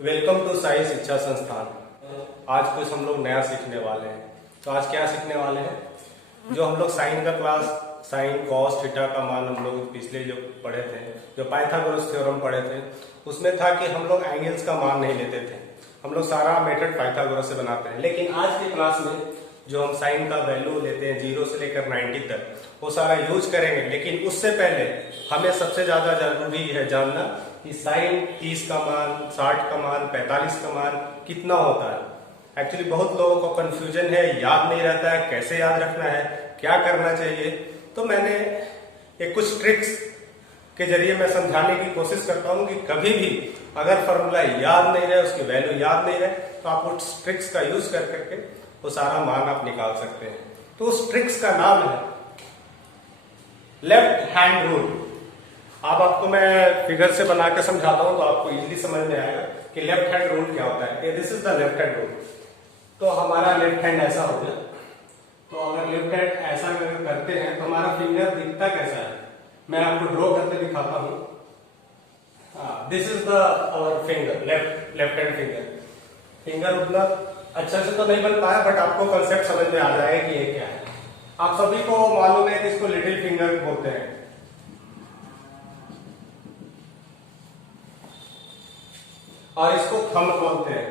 Welcome to Sai शिक्षा संस्थान। आज कुछ हम लोग नया सीखने वाले हैं। तो आज क्या सीखने वाले हैं, जो हम लोग साइन का क्लास, साइन कॉस थीटा का मान हम लोग पिछले जो पढ़े थे, जो पाइथागोरस थ्योरम पढ़े थे, उसमें था कि हम लोग एंगल्स का मान नहीं लेते थे। हम लोग सारा मेथड पाइथागोरस से बनाते हैं। लेकिन आज की क्लास में जो हम साइन का वैल्यू लेते हैं 0 से लेकर 90 तक, वो सारा यूज करेंगे। लेकिन उससे पहले हमें सबसे ज्यादा जरूरी है जानना कि साइन 30 का मान, 60 का मान, 45 का मान कितना होता है। एक्चुअली बहुत लोगों को कंफ्यूजन है, याद नहीं रहता है, कैसे याद रखना है, क्या करना चाहिए। तो मैंने एक कुछ ट्रिक्स के जरिए मैं समझाने की कोशिश करता हूँ कि कभी भी अगर फॉर्मूला याद नहीं रहे, उसकी वैल्यू याद नहीं रहे, तो आप उस ट्रिक्स का यूज कर करके वो सारा मान आप निकाल सकते हैं। तो उस ट्रिक्स का नाम है लेफ्ट हैंड रूल। अब आपको मैं फिगर से बना के समझाता हूं तो आपको इजीली समझ में आएगा कि लेफ्ट हैंड रूल क्या होता है। This is the left hand rule. तो हमारा लेफ्ट हैंड ऐसा हो गया। तो अगर लेफ्ट हैंड ऐसा अगर करते हैं तो हमारा फिंगर दिखता कैसा है, मैं आपको ड्रॉ करके दिखाता हूं। This is the our finger, left hand finger उतना अच्छा से तो नहीं बन पाया, बट आपको कंसेप्ट समझ में आ जाएगा कि ये क्या है। आप सभी को मालूम है कि इसको लिटिल फिंगर बोलते हैं, और इसको थंब बोलते हैं,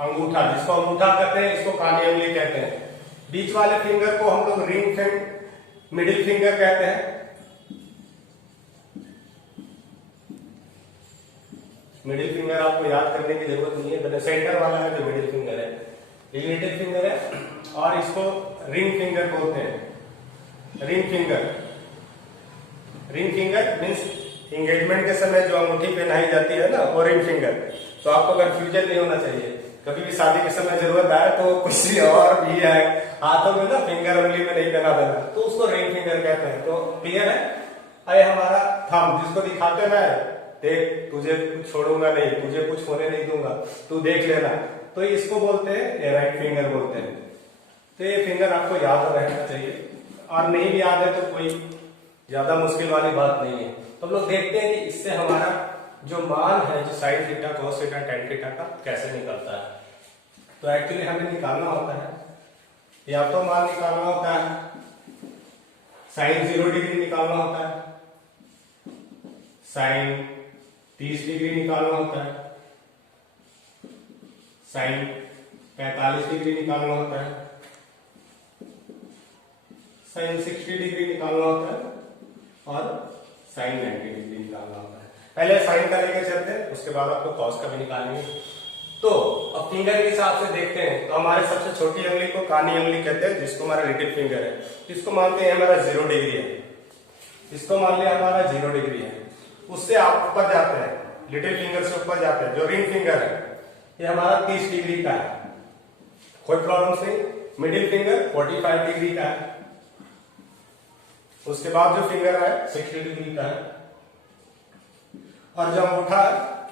अंगूठा, जिसको अंगूठा कहते हैं, इसको कानी उंगली कहते हैं। बीच वाले फिंगर को हम लोग रिंग फिंगर, मिडिल फिंगर कहते हैं। मिडिल फिंगर आपको याद करने की जरूरत नहीं है, सेंटर वाला है जो मिडिल फिंगर है, ये लिटिल फिंगर है। और इसको रिंग फिंगर बोलते हैं। रिंग फिंगर मीन्स एंगेजमेंट के समय जो अंगूठी पहनाई जाती है ना, वो रिंग फिंगर। तो आपको कंफ्यूजन नहीं होना चाहिए। कभी भी शादी के समय जरूरत आए तो कुछ और भी है हाथों में ना, फिंगर उंगली में नहीं पहना देना, तो उसको रिंग फिंगर कहते हैं। तो क्लियर है। अरे हमारा थंब, जिसको दिखाते मैं, देख तुझे कुछ छोड़ूंगा नहीं, तुझे कुछ होने नहीं दूंगा, तू देख लेना, तो इसको बोलते हैं, ये राइट फिंगर बोलते हैं। तो ये फिंगर आपको याद रहना चाहिए, और नहीं भी याद है तो कोई ज्यादा मुश्किल वाली बात नहीं है। तो हम लोग देखते हैं कि इससे हमारा जो मान है, जो sine theta, cos theta, tan theta का कैसे निकलता है। तो एक्चुअली हमें निकालना होता है, या तो मान निकालना होता है, साइन 0 डिग्री निकालना होता है, साइन 30 डिग्री निकालना होता है, साइन 45 डिग्री निकालना होता है, साइन 60 डिग्री निकालना होता है, और साइन 90 डिग्री निकालना होता है। पहले साइन का लेके चलते हैं, उसके बाद आपको कॉस का भी निकालेंगे। तो अब फिंगर के हिसाब से देखते हैं, तो हमारे सबसे छोटी उंगली को कानी उंगली कहते हैं, जिसको हमारा लिटिल फिंगर है। इसको मानते हैं हमारा 0 डिग्री है, इसको मान लिया हमारा 0 डिग्री है। उससे आप ऊपर जाते हैं, लिटिल फिंगर से ऊपर जाते हैं, जो रिंग फिंगर है ये हमारा 30 डिग्री का है, कोई प्रॉब्लम नहीं। मिडिल फिंगर 45 डिग्री का है। उसके बाद जो फिंगर है 60 डिग्री का है, और जो अंगूठा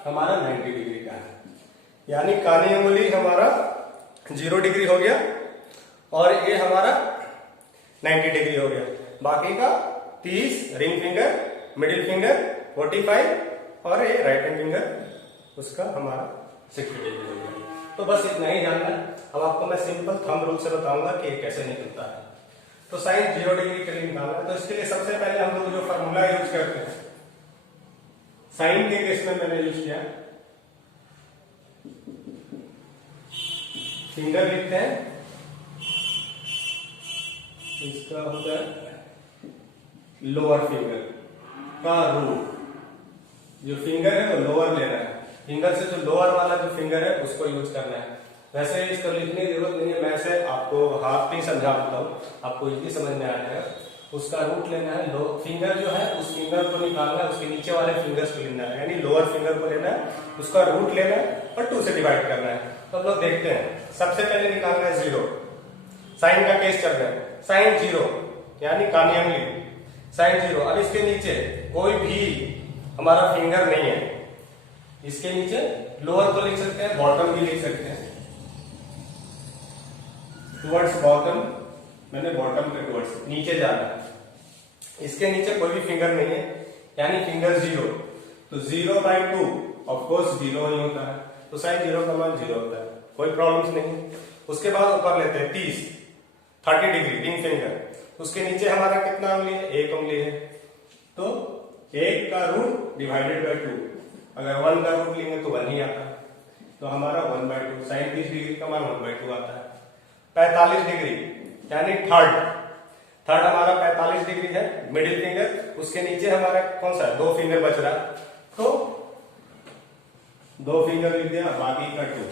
हमारा 90 डिग्री का है। यानी कानी उंगली हमारा 0 डिग्री हो गया, और ये हमारा 90 डिग्री हो गया। बाकी का 30 रिंग फिंगर, मिडिल फिंगर 45, और ये राइट हैंड फिंगर उसका हमारा 60 डिग्री हो गया। तो बस इतना ही जानना है। अब आपको मैं सिंपल थंब रूल से बताऊंगा कि कैसे निकलता है। तो साइन 0 डिग्री के लिए निकालना है, तो इसके लिए सबसे पहले हम लोग जो फॉर्मूला यूज करते हैं, साइन के केस में मैंने यूज किया, फिंगर लिखते हैं, इसका होता है लोअर फिंगर का रूल। जो फिंगर है वो लोअर लेना है, फिंगर से जो लोअर वाला जो फिंगर है उसको यूज करना है। वैसे इसको लिखने की जरूरत नहीं है, मैं ऐसे आपको हाथ पे समझा देता हूँ, आपको इजी समझ में आ जाएगा। उसका रूट लेना है, लो फिंगर जो है उस फिंगर को निकालना है, उसके नीचे वाले फिंगर्स को लेना है, यानी लोअर फिंगर को लेना है, उसका रूट लेना है और 2 से डिवाइड करना है। तो हम लोग देखते हैं, सबसे पहले निकालना है 0। साइन का केस चल रहा है, साइन 0 यानी कानी उंगली, साइन 0। अब इसके नीचे कोई भी हमारा फिंगर नहीं है, इसके नीचे लोअर को लिख सकते हैं, बॉटम भी लिख सकते हैं, टुवर्ड्स बॉटम, मैंने बॉटम के टुवर्ड्स नीचे जाना है। इसके नीचे कोई भी फिंगर नहीं है, यानी फिंगर 0। तो 0/2 ऑफ कोर्स 0 ही होता है, तो साइन 0 का मान 0 होता है, कोई प्रॉब्लम नहीं। उसके बाद ऊपर लेते हैं 30 डिग्री रिंग फिंगर। उसके नीचे हमारा कितना उंगली है? 1 उंगली है, तो 1 का रूट डिवाइडेड बाय 2, अगर 1 का रूट लेंगे तो 1 ही आता है, तो हमारा 1/2 साइन 30 डिग्री का मान 1/2 आता है। 45 डिग्री यानी थर्ड हमारा 45 डिग्री है, मिडिल फिंगर। उसके नीचे हमारा कौन सा? 2 फिंगर बच रहा है, तो 2 फिंगर लिख दिया, बाकी का 2।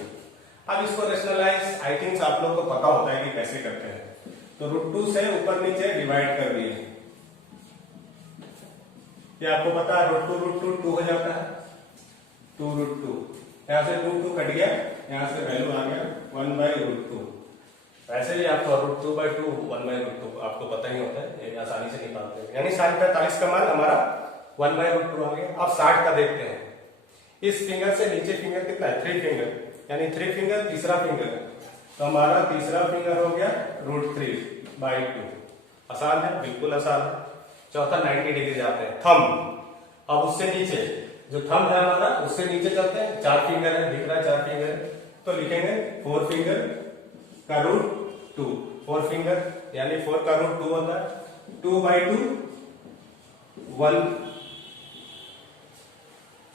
अब इसको रेशनलाइज आई थिंक आप लोग को पता होता है कि कैसे करते हैं, तो √2 से ऊपर नीचे डिवाइड कर दिए, ये आपको पता है, √2 2 हो जाता है, 2√2, यहां से √2 कट गया, यहां से वैल्यू आ गया 1/√2। वैसे भी आपको √2/2 1/√2 आपको पता ही होता है, ये आसानी से निकालते हैं, यानी sin 45 का मान हमारा 1/√2 आ गया। अब 60 का देखते हैं। इस फिंगर से नीचे फिंगर कितना है? 3 फिंगर, यानी 3 फिंगर तीसरा फिंगर, तो हमारा तीसरा फिंगर हो गया √3/2। आसान है, बिल्कुल आसान है। चौथा 90 डिग्री जाते हैं, थंब। अब उससे नीचे जो थंब है हमारा, उससे नीचे चलते हैं, 4 फिंगर है, दिख रहा है 4 फिंगर, तो लिखेंगे 4 फिंगर का √2, 4 फिंगर यानी 4 का √2 होता है, 2/2 1,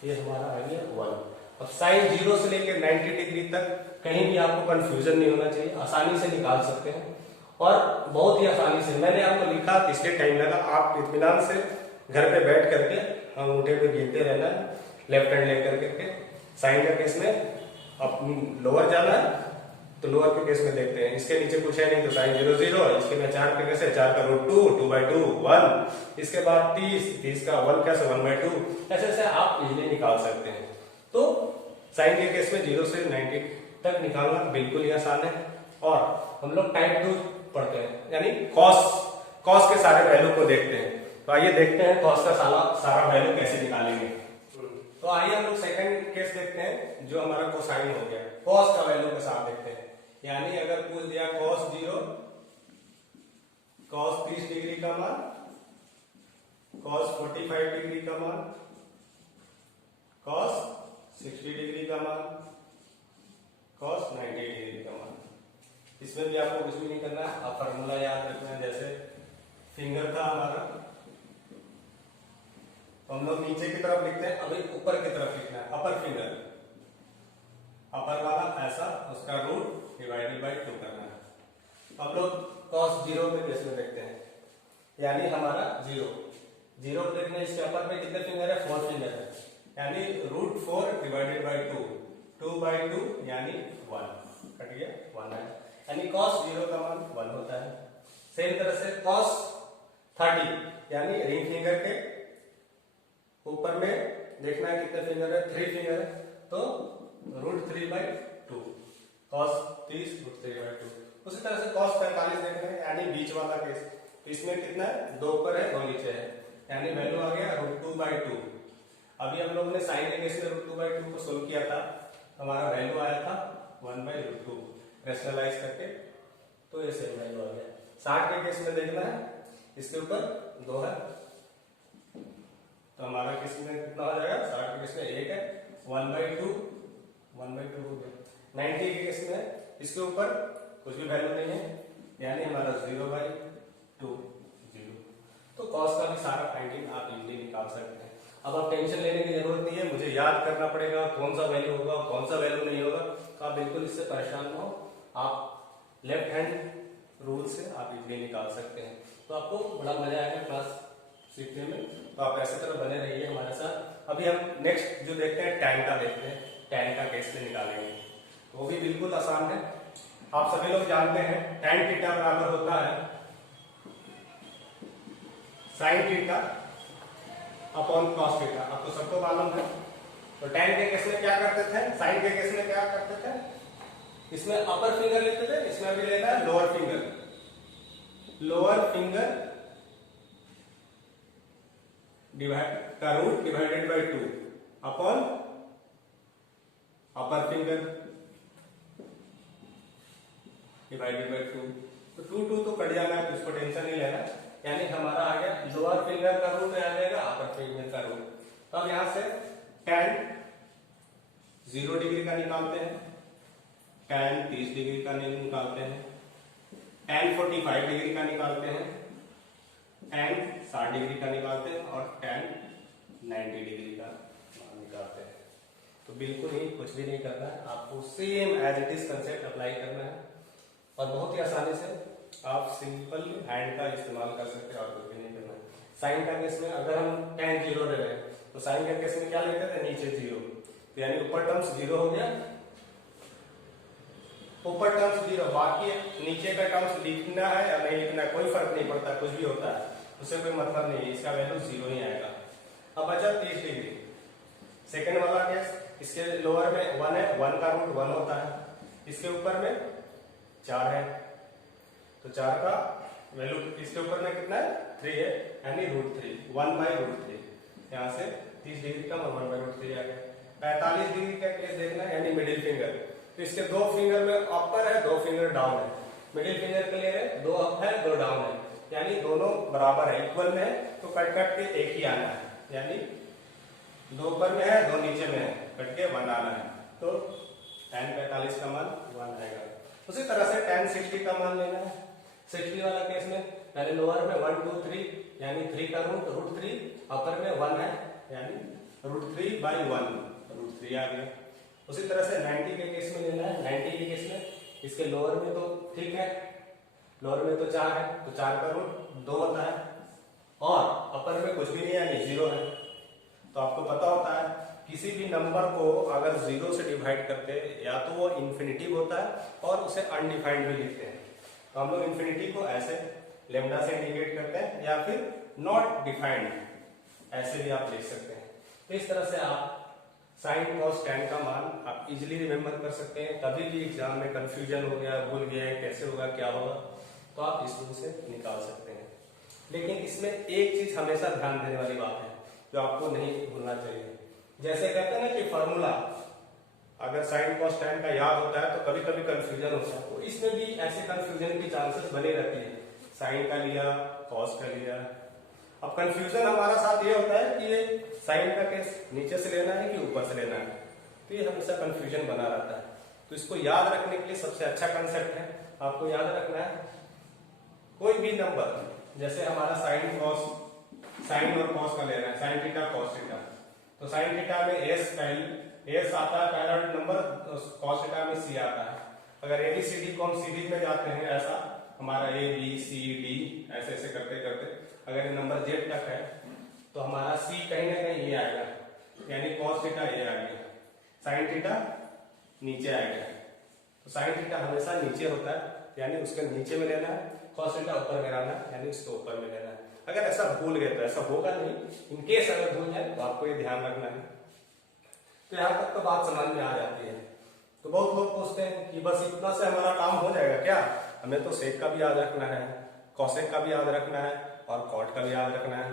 ये हमारा आ गया 1। अब साइन 0 से लेकर 90 डिग्री तक कहीं भी आपको कंफ्यूजन नहीं होना चाहिए, आसानी से निकाल सकते हैं, और बहुत ही आसानी से। मैंने आपको लिखा, इसलिए टाइम लगा, आप इत्मीनान से घर पे बैठ करके अंगूठे पे गिनते रहना है, लेफ्ट हैंड लेकर करके। साइन का केस में अब लोअर जाना है, तो लोअर के केस में देखते हैं, इसके नीचे कुछ है नहीं, तो साइन 0 0, इसके में 4 के कैसे, 4 का √2 2/2 1, इसके बाद 30 का 1 कैसे 1/2, ऐसे ऐसे आप इजीली निकाल सकते हैं। तो साइन के केस में 0 से 90 तक निकालना बिल्कुल ही आसान है। और हम लोग टाइप 2 पढ़ते हैं, यानी कॉस के सारे वैल्यू को देखते हैं। तो आइए देखते हैं कॉस का सारा वैल्यू कैसे निकालेंगे। तो आइए हम लोग सेकंड केस देखते हैं, जो हमारा कोसाइन हो गया। कॉस का वैल्यू के साथ देखते हैं, यानी अगर पूछ दिया cos 0, cos 30 डिग्री का मान, cos 45 डिग्री का मान, cos 60 डिग्री का मान, cos 90 डिग्री का मान। इसमें भी आपको कुछ भी नहीं करना है, आप फार्मूला याद रखना है। जैसे फिंगर था हमारा, हम लोग नीचे की तरफ लिखते हैं, अभी ऊपर की तरफ लिखना है, अपर फिंगर, अपर वाला ऐसा, उसका रूट डिवाइडेड बाय 2 करना है। अब लोग cos 0 के केस में देखते हैं, यानी हमारा 0 देखने, इसके अपर में कितने फिंगर है? 4 फिंगर है, यानी √4 डिवाइडेड बाय 2, 2/2 यानी 1, कट गया 1 है, यानी cos 0 का मान 1 होता है। सेम तरह से cos 30 यानी रिंग फिंगर के ऊपर में देखना है कितने फिंगर है? 3 फिंगर है, तो √3/2, cos 30 √3/2। उसी तरह से cos 45 देखना है, यानी बीच वाला केस, तो इसमें कितना है? 2 ऊपर है 2 नीचे है, यानी वैल्यू आ गया √2/2। अभी हम लोगों ने साइन के केस में √2/2 को सोल्व किया था, हमारा वैल्यू आया था 1/√2 रेशनलाइज करके, तो ये सेम वैल्यू आ गया। 60 के केस में देखना है, इसके ऊपर 2 है, तो हमारा केस में कितना हो जाएगा? 60 के केस में 1 है, 1/2 हो गया। 90 के केस में इसके ऊपर कुछ भी वैल्यू नहीं है, यानी हमारा 0/2 0। तो कॉस का भी सारा फाइंडिंग आप इजीली निकाल सकते हैं। अब आप टेंशन लेने की जरूरत नहीं है, मुझे याद करना पड़ेगा कौन सा वैल्यू होगा कौन सा वैल्यू नहीं होगा, तो आप बिल्कुल इससे परेशान न हो, आप लेफ्ट हैंड रूल से आप इजीली निकाल सकते हैं। तो आपको बड़ा मजा आएगा क्लास सीखने में, तो आप ऐसे तरह बने रहिए हमारे साथ। अभी हम नेक्स्ट जो देखते हैं टैन का देखते हैं, टैन का कैसे निकालेंगे, तो वो भी बिल्कुल आसान है। आप सभी लोग जानते हैं tan थीटा बराबर होता है sin theta upon cos theta, आपको सबको मालूम है। तो tan के केस में क्या करते थे, sin के केस में क्या करते थे, इसमें अपर फिंगर लेते थे, इसमें भी लेना है लोअर फिंगर डिवाइड का root divided by 2 upon upper finger divided by 2, तो 2 तो कट जाना है, तो इसको टेंशन नहीं लेना, यानी हमारा आ गया लोअर फिंगर का रूट आ जाएगा अपर फिंगर का रूट। तो अब यहां से tan 0 डिग्री का निकालते हैं, tan 30 डिग्री का निकालते हैं, tan 45 डिग्री का निकालते हैं, tan 60 डिग्री का निकालते हैं और tan 90 डिग्री का निकालते हैं। तो बिल्कुल ही कुछ भी नहीं करना है, आपको same as it is concept apply करना है और बहुत ही आसानी से आप सिंपल हैंड का इस्तेमाल कर सकते हैं और कुछ भी नहीं करना है। साइन का केस में अगर हम tan 0 ले रहे हैं तो साइन का केस में क्या लेते थे, नीचे 0, तो यानी ऊपर टर्म्स 0 हो गया, ऊपर टर्म्स 0, बाकी नीचे का टर्म्स लिखना है या नहीं लिखना है कोई फर्क नहीं पड़ता, कुछ भी होता है उससे कोई मतलब नहीं है, इसका वैल्यू 0 ही आएगा। अब बचा 30 डिग्री, सेकंड वाला केस, इसके लोअर में 1 है, 1 का रूट 1 होता है, इसके ऊपर में 4 है तो 4 का वैल्यू इसके ऊपर में कितना है, 3 है, यानी √3, 1/√3, यहाँ से 30 डिग्री का 1/√3 आ गया। 45 डिग्री का केस देखना है, यानी मिडिल फिंगर, तो इसके 2 फिंगर में अपर है, 2 फिंगर डाउन है, मिडिल फिंगर के लिए 2 अप है 2 डाउन है, यानी दोनों बराबर है, इक्वल में है, तो कट कट के एक ही आना है, यानी 2 ऊपर में है 2 नीचे में है, कट के 1 आना है, तो tan 45 का मान 1 आएगा। उसी तरह से tan 60 का मान लेना है। 60 वाला केस में पहले लोअर में 1 2 3 यानी 3 का रूट √3, अपर में 1 है यानी √3/1, √3 आ गया। उसी तरह से 90 के केस में लेना है। 90 के केस में इसके लोअर में तो ठीक है, लोअर में तो 4 है तो 4 का रूट 2 होता है और अपर में कुछ भी नहीं है यानी 0 है। तो आपको पता होता है किसी भी नंबर को अगर 0 से डिवाइड करते हैं या तो वो इन्फिनिटिव होता है और उसे अनडिफाइंड भी लिखते हैं। तो हम लोग इन्फिनिटी को ऐसे लेमडा से इंडिकेट करते हैं या फिर नॉट डिफाइंड ऐसे भी आप लिख सकते हैं। तो इस तरह से आप साइन कॉस टैन का मान आप इजीली रिमेम्बर कर सकते हैं। कभी भी एग्जाम में कंफ्यूजन हो गया, भूल गया है कैसे होगा क्या होगा, तो आप इस रूप से निकाल सकते हैं। लेकिन इसमें एक चीज हमेशा ध्यान देने वाली बात है जो आपको नहीं भूलना चाहिए। जैसे कहते हैं ना कि फॉर्मूला अगर साइन कॉस टैन का याद होता है तो कभी कभी कंफ्यूजन होता है, तो इसमें भी ऐसे कंफ्यूजन की चांसेस बने रहती है। साइन का लिया, कॉस का लिया, अब कंफ्यूजन हमारा साथ ये होता है कि ये साइन का केस नीचे से लेना है कि ऊपर से लेना है, तो ये हमेशा कंफ्यूजन बना रहता है। तो इसको याद रखने के लिए सबसे अच्छा कंसेप्ट है, आपको याद रखना है कोई भी नंबर, जैसे हमारा साइन कॉस, साइन और कॉस का लेना है, साइन थीटा कॉस थीटा, तो साइन थीटा में एस आता है पहला नंबर, तो कॉस थीटा में सी आता है। अगर एबीसीडी को हम सीरीज में जाते हैं, ऐसा हमारा ए बी सी डी ऐसे ऐसे करते करते अगर नंबर जेड तक है तो हमारा सी कहीं ना कहीं ये आएगा, यानी कॉस थीटा ये आ गया, साइन थीटा नीचे आएगा। तो साइन थीटा हमेशा नीचे होता है, यानी उसके नीचे में लेना है, कॉस थीटा ऊपर में लाना है, यानी उसको ऊपर में लेना है। अगर ऐसा भूल गए तो ऐसा होगा नहीं, इनकेस अगर भूल जाए तो आपको ये ध्यान रखना है। तो यहाँ तक तो बात समझ में आ जाती है। तो बहुत लोग पूछते हैं कि बस इतना से हमारा काम हो जाएगा क्या, हमें तो सेक का भी याद रखना है, कॉसेक का भी याद रखना है और कॉट का भी याद रखना है।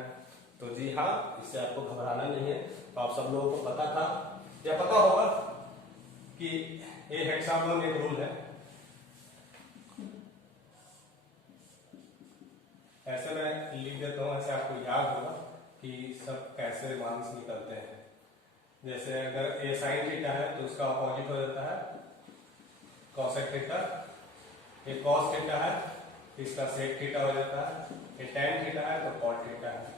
तो जी हाँ, इससे आपको घबराना नहीं है। तो आप सब लोगों को पता था या पता होगा कि ये हेक्सागोन एक रूल है, ऐसे मैं लिख देता हूँ, ऐसे आपको याद होगा कि सब कैसे मार्क्स निकलते हैं। जैसे अगर ये साइन थीटा है तो उसका अपोजिट हो जाता है कॉसेक थीटा, ये कॉस थीटा है इसका सेक थीटा हो जाता है, ये टैन थीटा है तो कॉट थीटा है।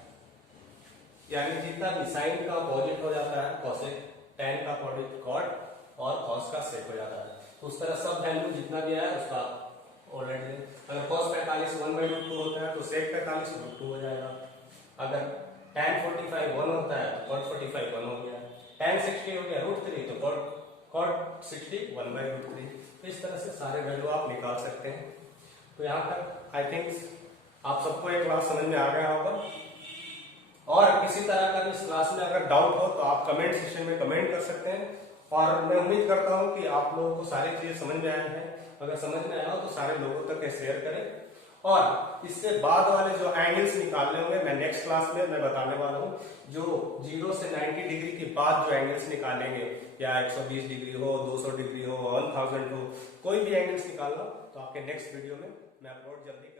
यानी जितना भी साइन का अपोजिट हो जाता है कॉसेक, टैन का अपोजिट कॉट और कॉस का सेक हो जाता है। तो उस तरह सब वैल्यू जितना भी है उसका ऑलरेडी, अगर cos 45 1/√2 होता है तो sec 45 √2 हो जाएगा। अगर tan 45 1 होता है तो cot 45 1 हो गया, tan 60 हो गया √3 तो cot 60 1/√3। तो इस तरह से सारे वैल्यू आप निकाल सकते हैं। तो यहाँ तक आई थिंक आप सबको एक क्लास समझ में आ गया होगा। और किसी तरह का भी इस क्लास में अगर डाउट हो तो आप कमेंट सेक्शन में कमेंट कर सकते हैं, और मैं उम्मीद करता हूँ कि आप लोगों को सारी चीजें समझ में आई हैं। अगर समझ में आया हो तो सारे लोगों तक शेयर करें। और इससे बाद वाले जो एंगल्स निकालने होंगे मैं नेक्स्ट क्लास में मैं बताने वाला हूँ, जो 0 से 90 डिग्री के बाद जो एंगल्स निकालेंगे, या 120 डिग्री हो, 200 डिग्री हो, 1000 हो, कोई भी एंगल्स निकालना तो आपके नेक्स्ट वीडियो में मैं अपलोड जल्दी